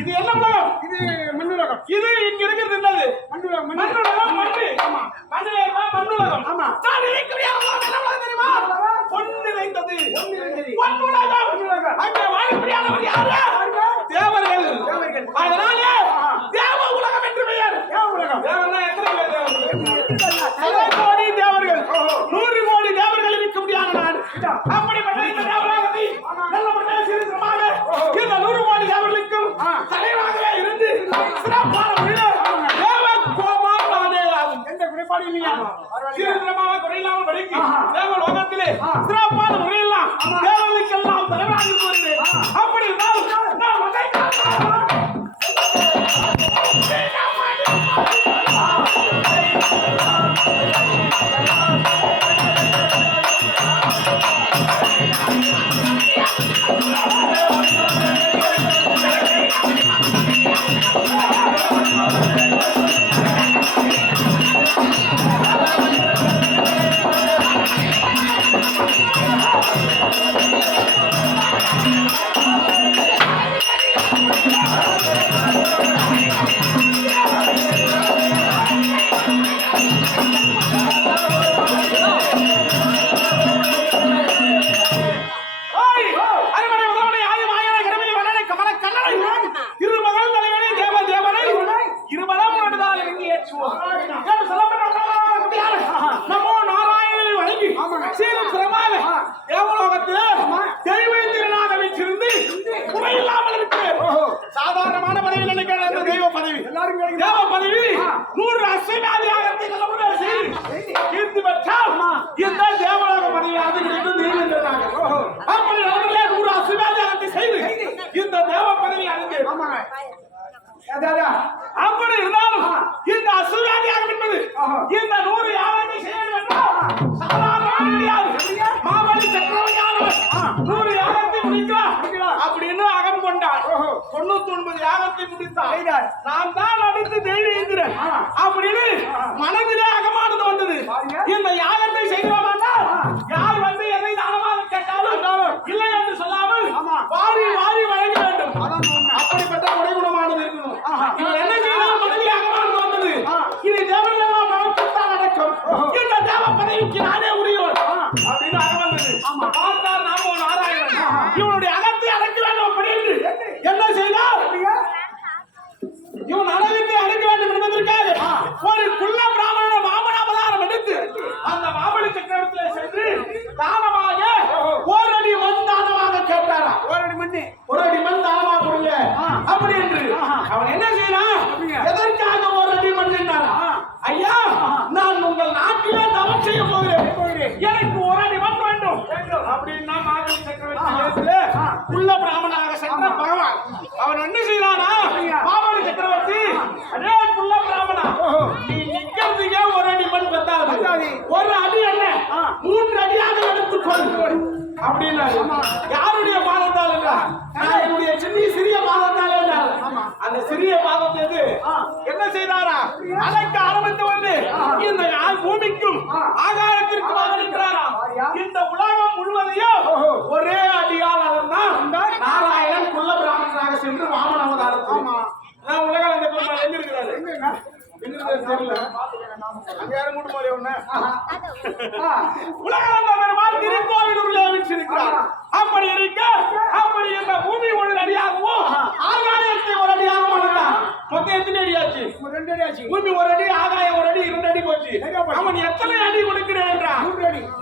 இது என்ன உலகம்? இது மண்ணுலகம். இது இங்க இருக்கிறது என்னது? மண்ணுலகம். மண்ணுலகம் மண்ணு. ஆமா. மண்ணுலகம் மண்ணுலகம். ஆமா. நான் இருக்கிற உலகம் என்ன உலகம் தெரியுமா? பொன் நிறைந்தது. பொன் நிறைந்தது. மண்ணுலகம். மண்ணுலகம். அங்கே வாழக்கூடியவர் யாரு? தேவர்கள். தேவர்கள். அதனால தேவ உலகம் என்று பெயர். தேவ உலகம். தேவனா எத்தனை பேர் தேவர்கள்? 100 கோடி தேவர்கள். 100 கோடி தேவர்கள் இருக்க முடியாத நாடு. அப்படிப்பட்ட இந்த தேவலோகத்தை நல்லபடியாக சீர்திருத்தமாக இந்த 100 கோடி தேவர்களுக்கும் தலைவராகவே இருந்து சிறப்பான முறையில் தேவ கோபாலனே ஆகும். எந்த குறைபாடு இல்லையா? சீர்திருத்தமாக குறையில்லாமல் படிக்கு தேவலோகத்திலே சிறப்பான முறையில் தேவர்களுக்கெல்லாம் தலைவராக இருப்பது. அப்படி இருந்தால் நாம் அதை சாதாரணமான பதவி நினைக்கிற தெய்வ பதவி. தேவ பதவி 100 அஸ்வமேதியாகத்தை கீர்த்தி பெற்றால் இந்த தேவலோக பதவியாக கிடைத்து நீங்கின்றாங்க. அப்படி 100 அஸ்வமேதியாகத்தை செய்து இந்த தேவ பதவி அடைந்து அப்படி இருந்தாலும் இந்த அஸ்வமேதியாகம் என்பது இந்த 100 யாகத்தை செய்ய வேண்டும். சாதாரண முடியாது. மாமல்லி சக்கரவர்த்தியானவர் 100 யாகத்தை முடிக்கிறார் அப்படின்னு அகம் கொண்டார். 99 யாகத்தை முடித்தார். நான் தான் அடுத்து தெய்வம் இருக்கிறேன் அப்படின்னு மனதிலே அகமானது வந்தது. இந்த யாகத்தை செய்கிறோம்னா யார் வந்து எதை தானமாக கேட்டாலும் இல்லை என்று சொல்லாமல் வாரி வாரி வழங்க வேண்டும். அப்படிப்பட்ட குறைகுணமானது இருக்கணும். இவர் என்ன செய்தால் மனதிலே அகமானது வந்தது. இது தேவர்களெல்லாம் தான் நடக்கும். இந்த தேவ பதவிக்கு நானே உரியவர் அப்படின்னு அகம் வந்தது. பார்த்தார் நாம நாராயணன் இவனுடைய அகத்தை அடக்க வேண்டும். அப்படி என்று என்ன செய்தார்? இவன் அடகத்தை அடக்க வேண்டும் என்பதற்காக ஒரு குள்ள பிராமண மாமனாவதாரம் எடுத்து அந்த மாமல்லி சக்கரவர்த்தியிலே சென்று தானமாக 1 அடி மண் தானமாக கேட்டாரா. 1 அடி மண் தானமாக கொடுங்க அப்படி என்று. அவன் என்ன செய்யறான்? எதற்காக 1 அடி மண் என்றாரா? ஐயா, நான் உங்கள் நாட்டிலே தவம் செய்ய போகிறேன். எனக்கு 1 அடி மண் வேண்டும் அப்படின்னா மாமல்லி சக்கரவர்த்தி குள்ள பிராமணனாக சென்ற பகவான் அவன் என்ன செய்யறானா? மாமல்லி சக்கரவர்த்தி, அதே குள்ள பிராமணா, நீ நிக்கிறதுக்கே 1 அடி மண் பத்தாது. 1 அடி என்ன 3 அடியாக எடுத்துக்கொள். அப்படின்னா யாருடைய பாதத்தால் என்றால் என்னுடைய சிறிய பாதத்தால் என்றால் அந்த சிறிய பாதத்தை எது என்ன செய்தாரா அழைக்க ஆரம்பித்து வந்து இந்த பூமிக்கும் ஆகாயத்திற்கும் இருக்கிறாரா இந்த உலகம் முழுவதையும் ஒரே அடியால் தான் நாராயணன் குள்ள பிராமணனாக சென்று வாமன அவதாரத்தில் உலகம் எங்க இருக்கிறாரு தெரியல அங்க யாரும் கூட்டு போல ஒண்ணு உலகம் திருக்கோவிலூர்ல வச்சிருக்கிறார் அப்படி இருக்க அப்படி இந்த பூமி ஒரு அடியாகவும் ஆகாயத்தை ஒரு அடியாகவும் பண்ணலாம் மொத்தம் எத்தனை அடியாச்சு 2 அடி ஆச்சு பூமி ஒரு அடி ஆகாயம் ஒரு அடி 2 அடி போச்சு அவன் எத்தனை அடி கொடுக்கிறேன் என்றான்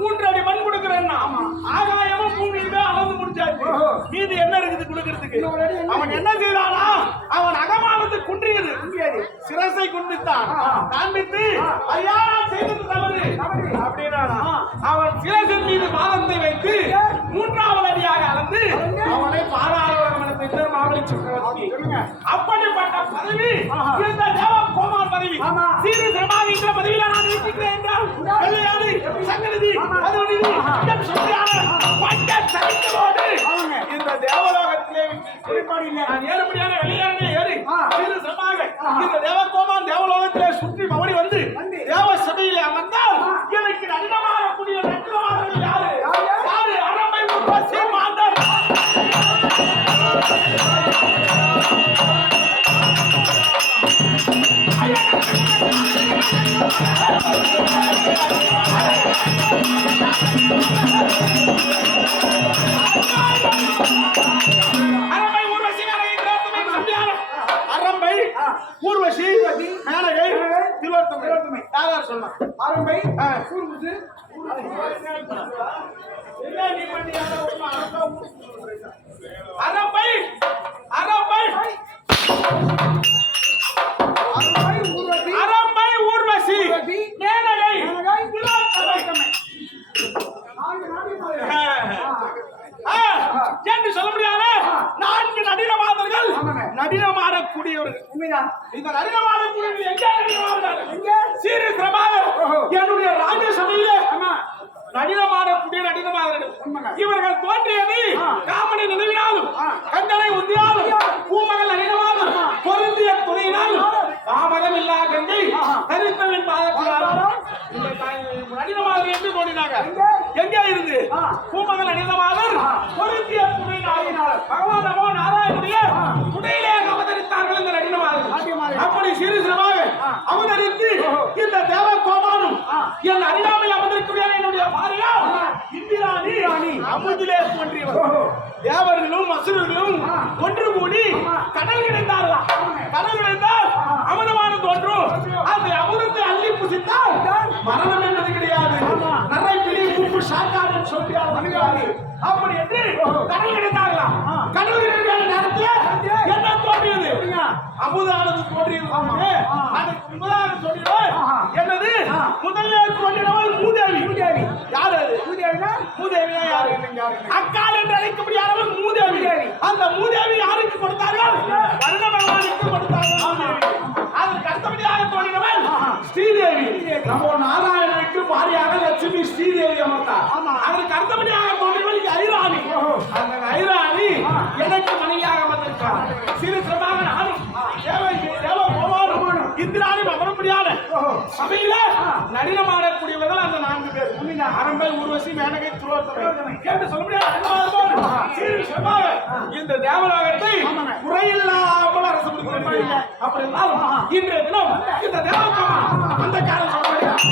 3 அடி மண் கொடுக்கிறேன் ஆகாயமும் பூமியுமே அளந்து முடிச்சாச்சு மீது என்ன இருக்குது கொடுக்கிறதுக்கு அவன் என்ன செய்தானா அவன் அகமானது குன்றியது சிரசை குன்றித்தான் காண்பித்து ஐயா செய்தது தவறு அப்படின்னா அவன் சிரசின் மீது பாதத்தை வைத்து 3வது அடியாக அளந்து அவனை பாதாளம் மாவளி சக்கரவர்த்தி அப்படிப்பட்ட பதவி இந்த தேவ கோமான் பதவி சீரு சிரமாகின்ற பதவியில நான் இருக்கிறேன் என்றால் வெள்ளையாடு சங்கநிதி மதுநிதி பட்ட சரித்தரோடு இந்த தேவலோகத்திலே நான் ஏற முடியாத வெளியேறனே ஏறி சீரு சிரமாக இந்த தேவ கோமான் தேவலோகத்திலே சுற்றி பவனி வந்து தேவ சபையிலே அமர்ந்தால் எனக்கு நடினமாக கூடிய நட்புமார்கள் யாரு யாரு அரம்பை முப்பசி மாந்தர் அரம்பை ஊர்வசி மேனகை திலோத்தமை யார் சொன்னா அரம்பை ஊர்வசி அரம்பை அரம்பை அரம்பை ஊர்வசி மேனகை திலோத்தமை என்று சொல்ல முடியாத 4 நடினமாதர்கள் நடினமாடக்கூடியவர்கள் இந்த நடினமாடக்கூடியவர்கள் எங்கே நடினமாடுறார்கள் சீரு சிரமாக என்னுடைய ராஜ்யசபையிலே நடினமாடக்கூடிய நடினமாதர்கள் இவர்கள் தோன்றியது காமனை நினைவினாலும் கந்தனை உந்தியாலும் பூமகள் நடினமாலும் பொருந்திய துணையினாலும் காமகம் இல்லா கங்கை தரித்தவன் பாதத்தினாலும் நடினமாதர் என்று தோன்றினாங்க எங்கே இருந்து பூமகள் நடினமாதர் பொருந்திய துணையினாலும் பகவான் நமோ நாராயணனுடைய துணையிலே அவதரித்தார்கள் இந்த நடினமாதர் அப்படி சிறு சிறமாக அவதரித்து இந்த தேவ கோமானும் என் அறியாமல் அவதரிக்கூடிய என்னுடைய பாரியா இந்திராணி அமுதிலே தோன்றியவர் தேவர்களும் அசுரர்களும் ஒன்று கூடி கடல் கிடைத்தார்களா கடல் கிடைத்தால் அமுதமான தோன்றும் அந்த அமுதத்தை அள்ளி புசித்தால் மரணம் என்பது கிடையாது நரை பிடி உப்பு சாக்காடு சொல்லியார் அப்படி என்று கடல் கிடைத்தார்களா கடல் கிடைத்த நேரத்தில் என்ன தோன்றியது அமுதானது தோன்றியது அதுக்கு முதலாக சொல்லிடுவார் என்னது முதல்ல தோன்றினவள் மூதேவி யார் அது மூதேவினா யாரு அக்கால் என்று அழைக்க முடியாதவள் மூதேவி அந்த மூதேவி யாருக்கு கொடுத்தார்கள் வருண பகவானுக்கு கொடுத்தார்கள் அதற்கு அடுத்தபடியாக தோன்றினவள் ஸ்ரீதேவி நம்ம நாராயணனுக்கு பாரியாக லட்சுமி ஸ்ரீதேவி அமர்த்தார் அதற்கு அடுத்தபடியாக தோன்றினவள் ஐராணி அந்த ஐராணி எனக்கு மனைவியாக அமர்ந்திருக்கிறார் சிறு சிறப்பாக நானும் தேவ கோமானும் இந்திராணி அமர முடியாத சபையில நடினமாடக்கூடியவர்கள் அந்த 4 பேர் அரம்பை ஊர்வசி மேனகை திலோத்தமை கேட்டு சொல்ல முடியாது இந்த தேவலோகத்தை குறையில்லாமல் அரசு கொடுக்கிறது அப்படி இருந்தாலும் இன்றைய தினம் இந்த தேவலோகம் அந்த காரணம் சொல்ல முடியாது